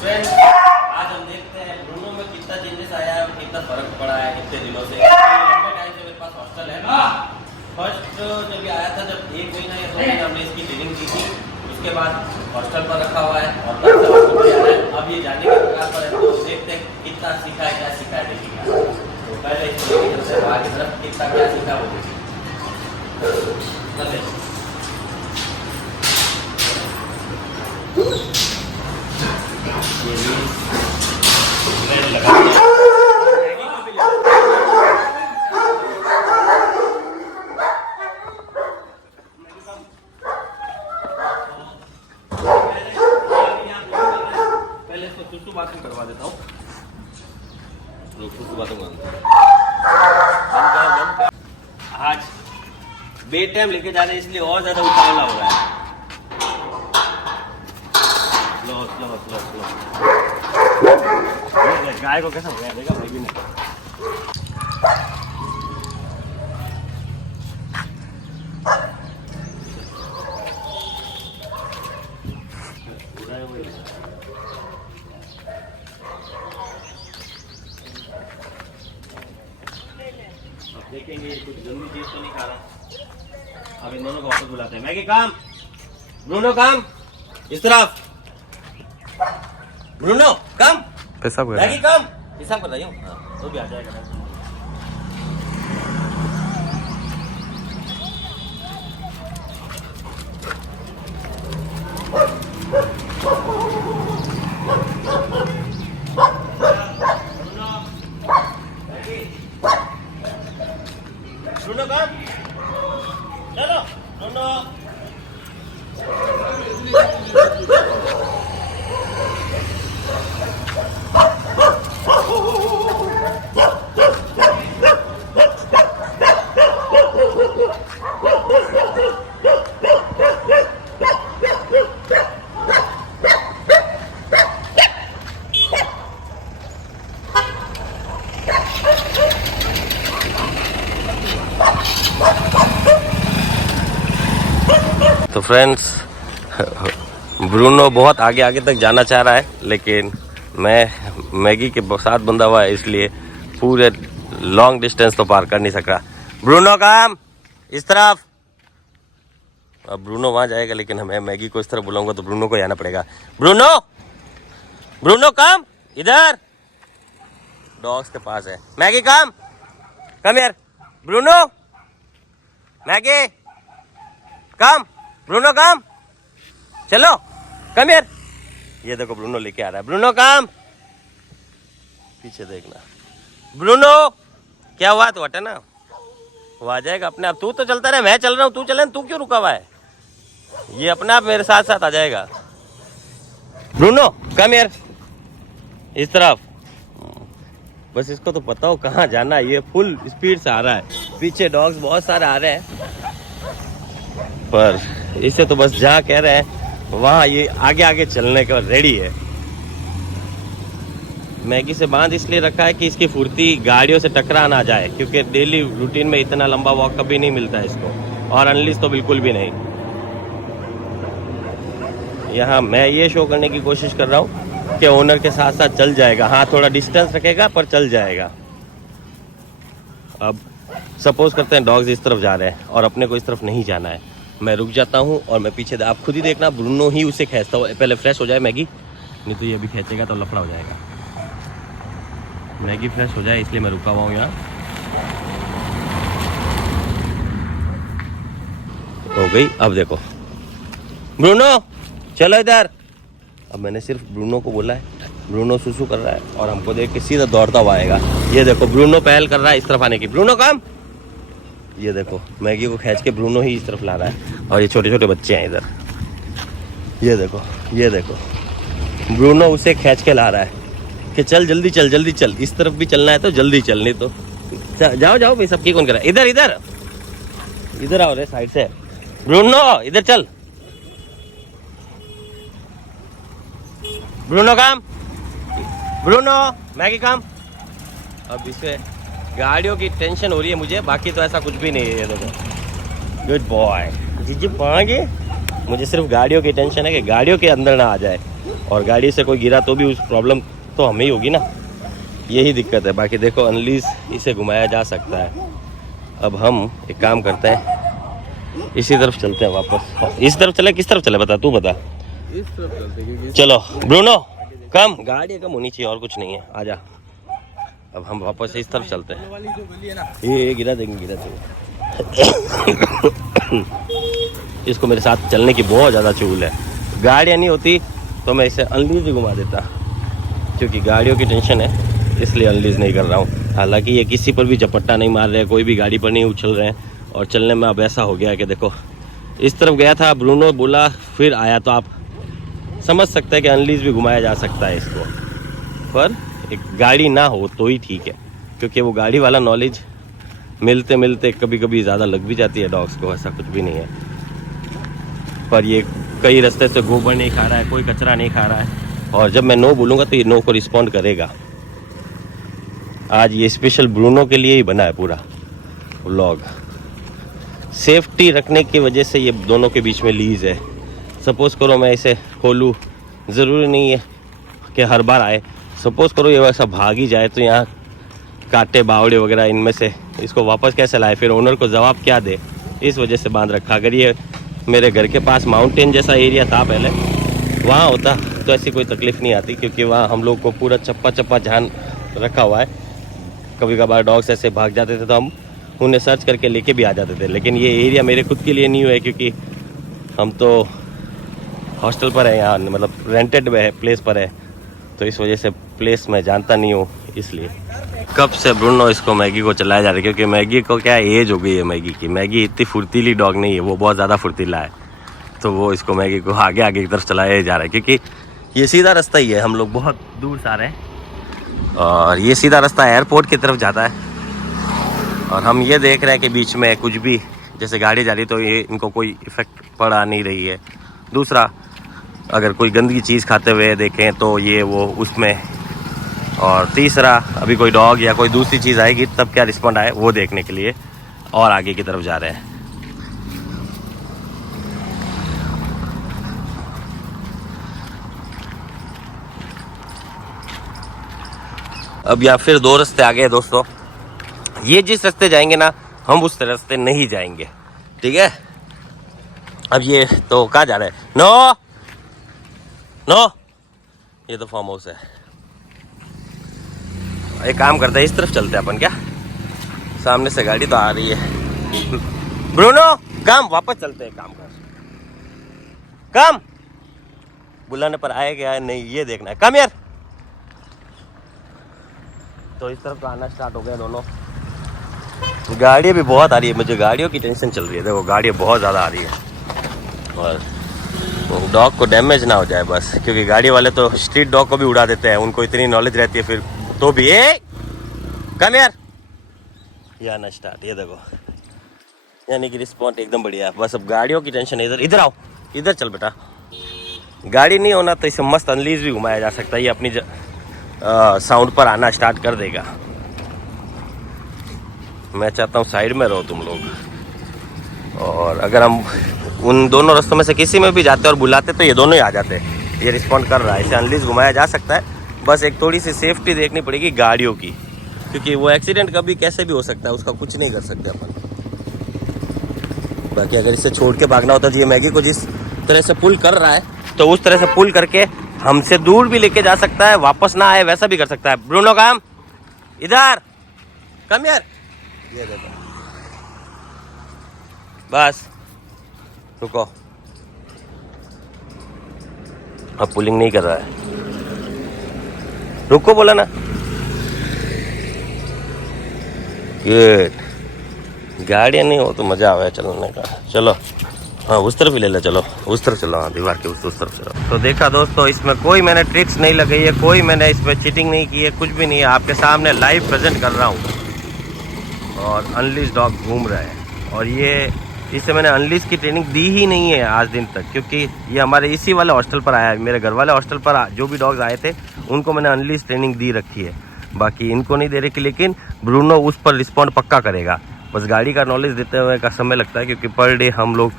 Friends, आज हम देखते हैं ब्रूनो में कितना चेंजेस आया है और कितना फर्क पड़ा है इतने दिनों से। लंबे टाइम से मेरे पास हॉस्टल है। फर्स्ट जब ये आया था, जब 1 महीना या 2 महीना हमने इसकी ट्रेनिंग की थी, उसके बाद हॉस्टल पर रखा हुआ है और तब से हॉस्टल पे आ रहा है। अब ये जाने के प्रकार पर है, तो देखते हैं कितना सीखा है, क्या सीखा है, देखिएगा। तो पहले इसको लेके चलते हैं बाहर की तरफ, कितना क्या सीखा वो देखिए। पहले इसको सुसु बाथरूम करवा देता हूँ। सुसु बाथरूम आज बेड टाइम लेके जा रहे हैं, इसलिए और ज्यादा उतावला हो रहा है। Slow slow slow slow. गाय को कैसा हो गया देखा भाई भी नहीं। अब देखेंगे कुछ जरूरी चीज तो नहीं खा रहा। अब इन दोनों को वापस बुलाते हैं। मैगी काम, ब्रूनो काम, इस तरफ। ब्रूनो काम, पेशाब कर मैगी काम, पेशाब कर रही हूँ। हाँ, तो भी आ जाएगा। ब्रूनो काम, चलो ब्रूनो। तो फ्रेंड्स, ब्रूनो बहुत आगे आगे तक जाना चाह रहा है, लेकिन मैं मैगी के साथ बंधा हुआ है, इसलिए पूरे लॉन्ग डिस्टेंस तो पार कर नहीं सक रहा। ब्रूनो काम, इस तरफ। अब ब्रूनो वहां जाएगा, लेकिन मैं मैगी को इस तरफ बुलाऊंगा तो ब्रूनो को जाना पड़ेगा। ब्रूनो, ब्रूनो काम, इधर डॉग्स के पास है। मैगी काम, कम यार। ब्रूनो, मैगी काम, ब्रूनो काम, चलो कम यार। ये देखो ब्रूनो लेके आ रहा है। ब्रूनो काम, पीछे देखना। ब्रूनो, क्या हुआ? तो हटे ना, वो आ जाएगा अपने आप। तू तो चलता रहे, मैं चल रहा हूँ, तू चले, तू क्यों रुका हुआ है? ये अपने आप मेरे साथ साथ आ जाएगा। ब्रूनो कम यार, इस तरफ। बस इसको तो पता हो कहाँ जाना है। ये फुल स्पीड से आ रहा है। पीछे डॉग्स बहुत सारे आ रहे हैं, पर इसे तो बस जहाँ कह रहे हैं वहाँ ये आगे आगे चलने का रेडी है। मैगी से बांध इसलिए रखा है कि इसकी फुर्ती गाड़ियों से टकरा ना जाए, क्योंकि डेली रूटीन में इतना लंबा वॉक कभी नहीं मिलता है इसको, और अनलिस्ट तो बिल्कुल भी नहीं। यहाँ मैं ये शो करने की कोशिश कर रहा हूँ कि ओनर के साथ साथ चल जाएगा। हाँ, थोड़ा डिस्टेंस रखेगा पर चल जाएगा। अब सपोज करते हैं डॉग्स इस तरफ जा रहे हैं और अपने को इस तरफ नहीं जाना है। मैं रुक जाता हूँ और मैं पीछे, आप खुद ही देखना, ब्रूनो ही उसे खींचता हो। पहले फ्रेश हो जाए मैगी, नहीं तो ये अभी खींचेगा तो लफड़ा हो जाएगा। मैगी फ्रेश हो जाए इसलिए मैं रुका हुआ हूँ यहाँ। हो गई। अब देखो ब्रूनो, चलो इधर। अब मैंने सिर्फ ब्रूनो को बोला है, ब्रूनो सुसु कर रहा है और हमको देख के सीधा दौड़ता हुआ आएगा। ये देखो ब्रूनो पहल कर रहा है इस तरफ आने की। ब्रूनो काम, ये देखो मैगी को खींच के ब्रूनो ही इस तरफ ला रहा है, और ये छोटे छोटे बच्चे हैं इधर। ये देखो, ये देखो, ब्रूनो उसे खींच के ला रहा है कि चल जल्दी चल, जल्दी चल। इस तरफ भी चलना है तो जल्दी चल, नहीं तो जाओ जाओ भाई। सबकी कौन कर रहा है? इधर इधर इधर आओ रे, साइड से। ब्रूनो इधर चल। ब्रूनो काम, ब्रूनो मैगी काम। अब इसे गाड़ियों की टेंशन हो रही है मुझे, बाकी तो ऐसा कुछ भी नहीं है। ये देखो, गुड बॉय। जी पाएंगे। मुझे सिर्फ गाड़ियों की टेंशन है कि गाड़ियों के अंदर ना आ जाए, और गाड़ी से कोई गिरा तो भी उस प्रॉब्लम तो हमें ही होगी ना, यही दिक्कत है। बाकी देखो अनलीज इसे घुमाया जा सकता है। अब हम एक काम करते हैं, इसी तरफ चलते हैं वापस। इस तरफ चले किस तरफ चले बता, तू बता। इस तरफ चलते क्योंकि चलो ब्रूनो कम, गाड़ी कम होनी चाहिए और कुछ नहीं है, आजा। अब हम वापस इस तरफ चलते हैं। वाली जो गली है ना, ये गिरा देंगे। इसको मेरे साथ चलने की बहुत ज़्यादा चूल है। गाड़ियाँ नहीं होती तो मैं इसे अनलीज ही घुमा देता, क्योंकि गाड़ियों की टेंशन है इसलिए अनलीज नहीं कर रहा हूँ। हालांकि ये किसी पर भी झपट्टा नहीं मार रहे, कोई भी गाड़ी पर नहीं उछल रहे हैं। और चलने में अब ऐसा हो गया कि देखो इस तरफ गया था, ब्रूनो बोला फिर आया, तो आप समझ सकते हैं कि अनलीज भी घुमाया जा सकता है इसको। पर एक गाड़ी ना हो तो ही ठीक है, क्योंकि वो गाड़ी वाला नॉलेज मिलते मिलते कभी कभी ज़्यादा लग भी जाती है डॉग्स को, ऐसा कुछ भी नहीं है। पर ये कई रास्ते से गोबर नहीं खा रहा है, कोई कचरा नहीं खा रहा है, और जब मैं नो बोलूँगा तो ये नो को रिस्पॉन्ड करेगा। आज ये स्पेशल ब्रूनो के लिए ही बना है पूरा व्लॉग। सेफ्टी रखने की वजह से ये दोनों के बीच में लीज है। सपोज़ करो मैं इसे खोलूँ, ज़रूरी नहीं है कि हर बार आए। सपोज़ करो ये वैसा भाग ही जाए तो यहाँ कांटे बावड़े वगैरह इनमें से इसको वापस कैसे लाए, फिर ओनर को जवाब क्या दे, इस वजह से बांध रखा। अगर ये मेरे घर के पास माउंटेन जैसा एरिया था पहले, वहाँ होता तो ऐसी कोई तकलीफ़ नहीं आती, क्योंकि वहाँ हम लोग को पूरा चप्पा चप्पा ध्यान रखा हुआ है। कभी कभार डॉग्स ऐसे भाग जाते थे तो हम उन्हें सर्च करके लेके भी आ जाते थे। लेकिन ये एरिया मेरे खुद के लिए नहीं हुआ है, क्योंकि हम तो हॉस्टल पर है, यहाँ मतलब रेंटेड है, प्लेस पर है, तो इस वजह से प्लेस मैं जानता नहीं हूँ। इसलिए कब से ब्रूनो इसको मैगी को चलाया जा रहा है, क्योंकि मैगी को क्या एज हो गई है मैगी की। मैगी इतनी फुर्तीली डॉग नहीं है, वो बहुत ज़्यादा फुर्तीला है, तो वो इसको मैगी को आगे आगे की तरफ चलाया जा रहा है, क्योंकि ये सीधा रास्ता ही है। हम लोग बहुत दूर से आ रहे हैं और ये सीधा रास्ता एयरपोर्ट की तरफ जाता है, और हम ये देख रहे हैं कि बीच में कुछ भी जैसे गाड़ी जा रही तो ये इनको कोई इफ़ेक्ट पड़ा नहीं रही है। दूसरा, अगर कोई गंदगी चीज़ खाते हुए देखें तो ये वो उसमें, और तीसरा अभी कोई डॉग या कोई दूसरी चीज़ आएगी तब क्या रिस्पॉन्ड आए वो देखने के लिए और आगे की तरफ जा रहे हैं। अब या फिर दो रास्ते आगे हैं दोस्तों, ये जिस रास्ते जाएंगे ना हम उस रास्ते नहीं जाएंगे, ठीक है। अब ये तो कहाँ जा रहे हैं, नो नो, ये तो फार्म हाउस है। एक काम करते हैं, इस तरफ चलते हैं अपन, क्या सामने से गाड़ी तो आ रही है। ब्रूनो कम, वापस चलते हैं, काम कर कम, बुलाने पर आए क्या नहीं ये देखना है, कम यार। तो इस तरफ तो आना स्टार्ट हो गया दोनों। गाड़ी भी बहुत आ रही है, मुझे गाड़ियों की टेंशन चल रही है। देखो गाड़ी बहुत ज़्यादा आ रही है, और डॉग को डैमेज ना हो जाए बस, क्योंकि गाड़ी वाले तो स्ट्रीट डॉग को भी उड़ा देते हैं, उनको इतनी नॉलेज रहती है फिर तो भी। कम यार, या ना स्टार्ट, ये देखो, यानी कि रिस्पॉन्स एकदम बढ़िया है। बस अब गाड़ियों की टेंशन है। इधर इधर आओ, इधर चल बेटा। गाड़ी नहीं होना तो इसे मस्त अनलीज भी घुमाया जा सकता है, ये अपनी साउंड पर आना स्टार्ट कर देगा। मैं चाहता हूँ साइड में रहो तुम लोग, और अगर हम उन दोनों रास्तों में से किसी में भी जाते और बुलाते तो ये दोनों ही आ जाते। ये रिस्पॉन्ड कर रहा है, इसे अनलीज घुमाया जा सकता है। बस एक थोड़ी सी सेफ्टी देखनी पड़ेगी गाड़ियों की, क्योंकि वो एक्सीडेंट कभी कैसे भी हो सकता है, उसका कुछ नहीं कर सकते अपन। बाकी अगर इसे छोड़ के भागना होता तो ये मैगी को जिस तरह से पुल कर रहा है तो उस तरह से पुल करके हमसे दूर भी लेके जा सकता है, वापस ना आए वैसा भी कर सकता है। ब्रूनो काम, इधर कम यार, ये देखो बस रुको, अब पुलिंग नहीं कर रहा है, रुको बोला ना। गुड, गाड़ियाँ नहीं हो तो मज़ा आवे चलने का। चलो हाँ उस तरफ ही ले ले, चलो उस तरफ चलो, हाँ दीवार के उस तरफ चलो। तो देखा दोस्तों, इसमें कोई मैंने ट्रिक्स नहीं लगाई है, कोई मैंने इसमें चीटिंग नहीं की है, कुछ भी नहीं है। आपके सामने लाइव प्रेजेंट कर रहा हूँ, और अनलीज डॉग घूम रहा है। और ये इसे मैंने अनलीज की ट्रेनिंग दी ही नहीं है आज दिन तक, क्योंकि ये हमारे इसी वाले हॉस्टल पर आया है। मेरे घर वाले हॉस्टल पर जो भी डॉग्स आए थे उनको मैंने अनलीज ट्रेनिंग दी रखी है, बाकी इनको नहीं दे रखी। लेकिन ब्रूनो उस पर रिस्पॉन्ड पक्का करेगा। बस गाड़ी का नॉलेज देते हुए का समय लगता है, क्योंकि पर डे हम लोग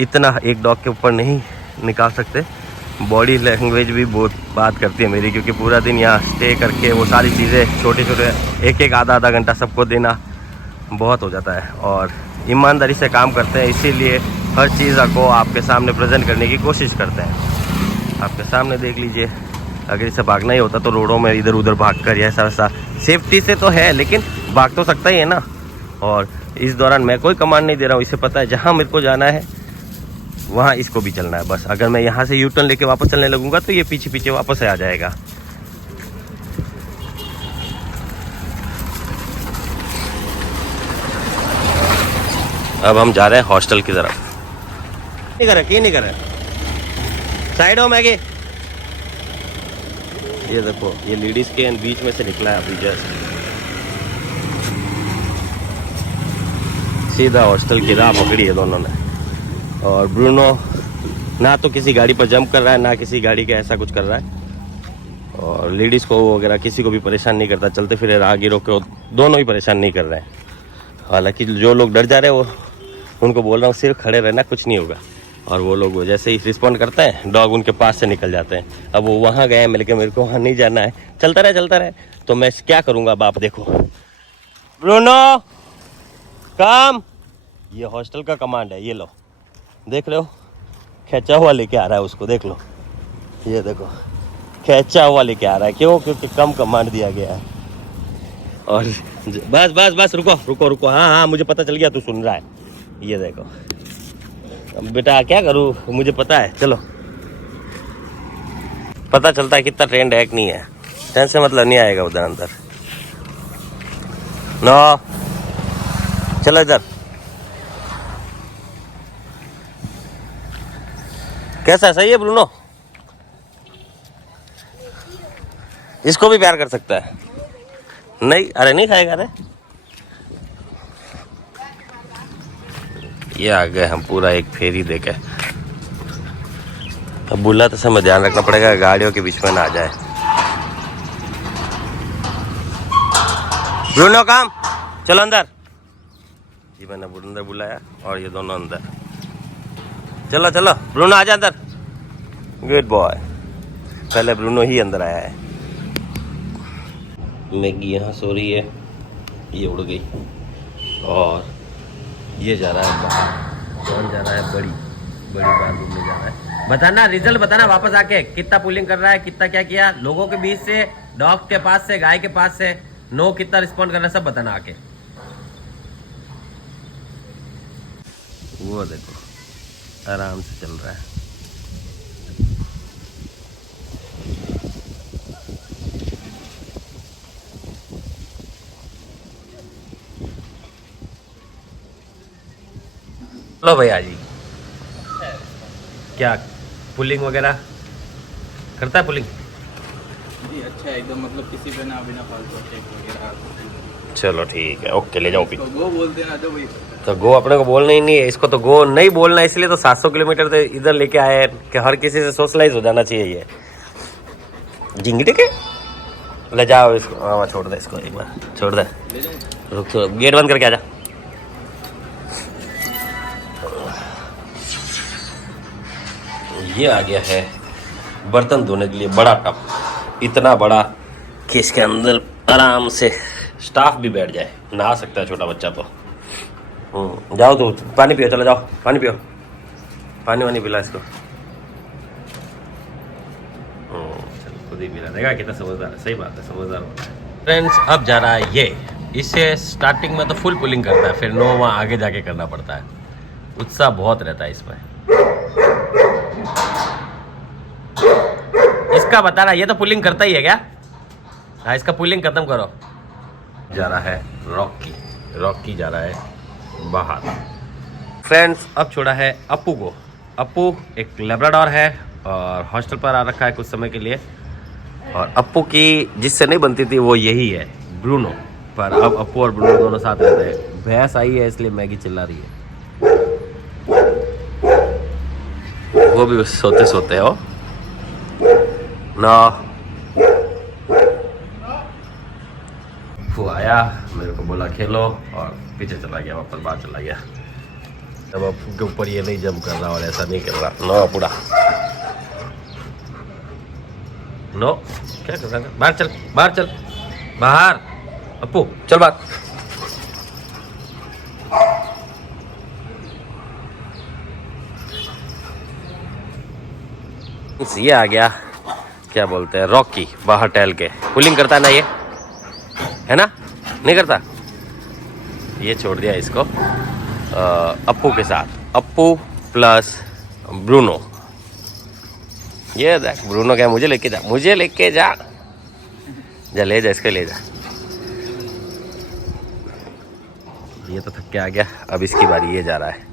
इतना एक डॉग के ऊपर नहीं निकाल सकते, बॉडी लैंग्वेज भी बहुत बात करती है मेरी, क्योंकि पूरा दिन यहाँ स्टे करके वो सारी चीज़ें छोटे छोटे एक आधा घंटा सबको देना बहुत हो जाता है। और ईमानदारी से काम करते हैं, इसीलिए हर चीज़ को आपके सामने प्रेजेंट करने की कोशिश करते हैं। आपके सामने देख लीजिए, अगर इसे भागना ही होता तो रोडों में इधर उधर भाग कर ऐसा वैसा, सेफ्टी से तो है लेकिन भाग तो सकता ही है ना। और इस दौरान मैं कोई कमांड नहीं दे रहा हूँ, इसे पता है जहाँ मेरे को जाना है वहाँ इसको भी चलना है बस। अगर मैं यहाँ से यू टर्न लेके वापस चलने लगूंगा तो ये पीछे पीछे वापस आ जाएगा। अब हम जा रहे हैं हॉस्टल की तरफ। नहीं कर रहे, नहीं कर रहे, साइड हो मैगी। ये देखो, ये लेडीज के बीच में से निकला है अभी जस्ट, सीधा हॉस्टल की राह पकड़ी है दोनों ने। और ब्रूनो ना तो किसी गाड़ी पर जंप कर रहा है, ना किसी गाड़ी का ऐसा कुछ कर रहा है। और लेडीज़ को वगैरह किसी को भी परेशान नहीं करता, चलते फिरे राहगीरों को दोनों ही परेशान नहीं कर रहे हैं। हालांकि जो लोग डर जा रहे हैं वो उनको बोल रहा हूँ सिर्फ खड़े रहना, कुछ नहीं होगा। और वो लोग जैसे ही रिस्पॉन्ड करते हैं, डॉग उनके पास से निकल जाते हैं। अब वो वहाँ गए हैं, मिलकर मेरे को वहाँ नहीं जाना है, चलता रहे। तो मैं क्या करूँगा अब आप देखो। ब्रूनो काम, ये हॉस्टल का कमांड है, ये लो, देख रहे हो, खींचा हुआ लेके आ रहा है उसको, देख लो, ये देखो खींचा हुआ लेके आ रहा है। क्यों? क्योंकि कम कमांड दिया गया है। और बस रुको, हाँ मुझे पता चल गया तू सुन रहा है। ये देखो, अब बेटा क्या करूँ, मुझे पता है, चलो पता चलता है कितना ट्रेंड है कि नहीं है। टेंशन से मतलब नहीं आएगा उधर अंदर। नो चलो इधर। कैसा है, सही है ब्रूनो? इसको भी प्यार कर सकता है? नहीं, अरे नहीं खाएगा रे। ये आ गए हम पूरा एक फेरी देके। अब बुला तो समय ध्यान रखना पड़ेगा गाड़ियों के बीच में ना आ जाए। ब्रूनो काम, चलो अंदर। जी मैंने अंदर बुलाया और ये दोनों अंदर। चलो ब्रूनो आजा अंदर। Good boy. पहले ब्रूनो ही अंदर आया है। मैगी यहाँ सो रही है, ये उड़ गई। और ये जा रहा है बाहर। कौन जा रहा है? बड़ी बार घूमने जा रहा है। बताना रिजल्ट, बताना वापस आके कितना पुलिंग कर रहा है, कितना क्या किया, लोगों के बीच से, डॉग के पास से, गाय के पास से, नो कितना रिस्पॉन्ड कर रहा है, सब बताना आके। वो देखो आराम से चल रहा है। लो भैया जी, क्या पुलिंग वगैरह करता है? पुलिंग जी अच्छा है एकदम, मतलब किसी पे ना बिना फालतू अटैक वगैरह। चलो ठीक है, ओके ले जाओ। तो गो बोलते ना तो भाई, तो गो अपने को बोलना ही नहीं है, इसको तो गो नहीं बोलना, इसलिए तो 700 किलोमीटर से इधर लेके आए हैं कि हर किसी से सोशलाइज हो जाना चाहिए। ये जिंगड़ी के ले जाओ इसको। हाँ छोड़ दे इसको, एक बार छोड़ दे, रुक तो गेट बंद करके आ जा। ये आ गया है बर्तन धोने के लिए बड़ा टब, इतना बड़ा कि इसके अंदर आराम से स्टाफ भी बैठ जाए, नहा सकता है छोटा बच्चा तो। जाओ तो पानी पियो, चलो जाओ पानी पियो, पानी वानी पिला इसको। चलो खुद ही पिला देगा, कितना समझदार है। सही बात है, समझदार होता है। फ्रेंड्स अब जा रहा है ये, इससे स्टार्टिंग में तो फुल पुलिंग करता है, फिर नो वहाँ आगे जाके करना पड़ता है। उत्साह बहुत रहता है इसमें। इसका बता रहा, ये तो पुलिंग करता ही है क्या? हाँ इसका पुलिंग खत्म करो। जा रहा है रॉकी जा रहा है बाहर। फ्रेंड्स अब छोड़ा है अप्पू को। अप्पू एक लेब्राडोर है और हॉस्टल पर आ रखा है कुछ समय के लिए। और अप्पू की जिससे नहीं बनती थी वो यही है, ब्रूनो। पर अब अप्पू और ब्रूनो दोनों साथ रहते हैं। भैंस आई है इसलिए मैगी चिल्ला रही है। वो भी सोते सोते हो ना। वो आया, मेरे को बोला खेलो और पीछे चला गया, वापस बाहर चला गया। अब अप्पू के ऊपर ये नहीं जंप कर रहा और ऐसा नहीं कर रहा। नो पूरा नो, क्या कर रहा है? बाहर चल, बाहर चल, बाहर। अप्पू चल बाहर। ये आ गया, क्या बोलते हैं, रॉकी, बाहर टहल के पुलिंग करता है ना, ये है ना, नहीं करता। ये छोड़ दिया इसको अप्पू के साथ, अप्पू प्लस ब्रूनो। ये देख ब्रूनो क्या, मुझे लेके जा, मुझे लेके जा, जा ले जा, इसके ले जा। ये तो थक के आ गया, अब इसकी बारी, ये जा रहा है।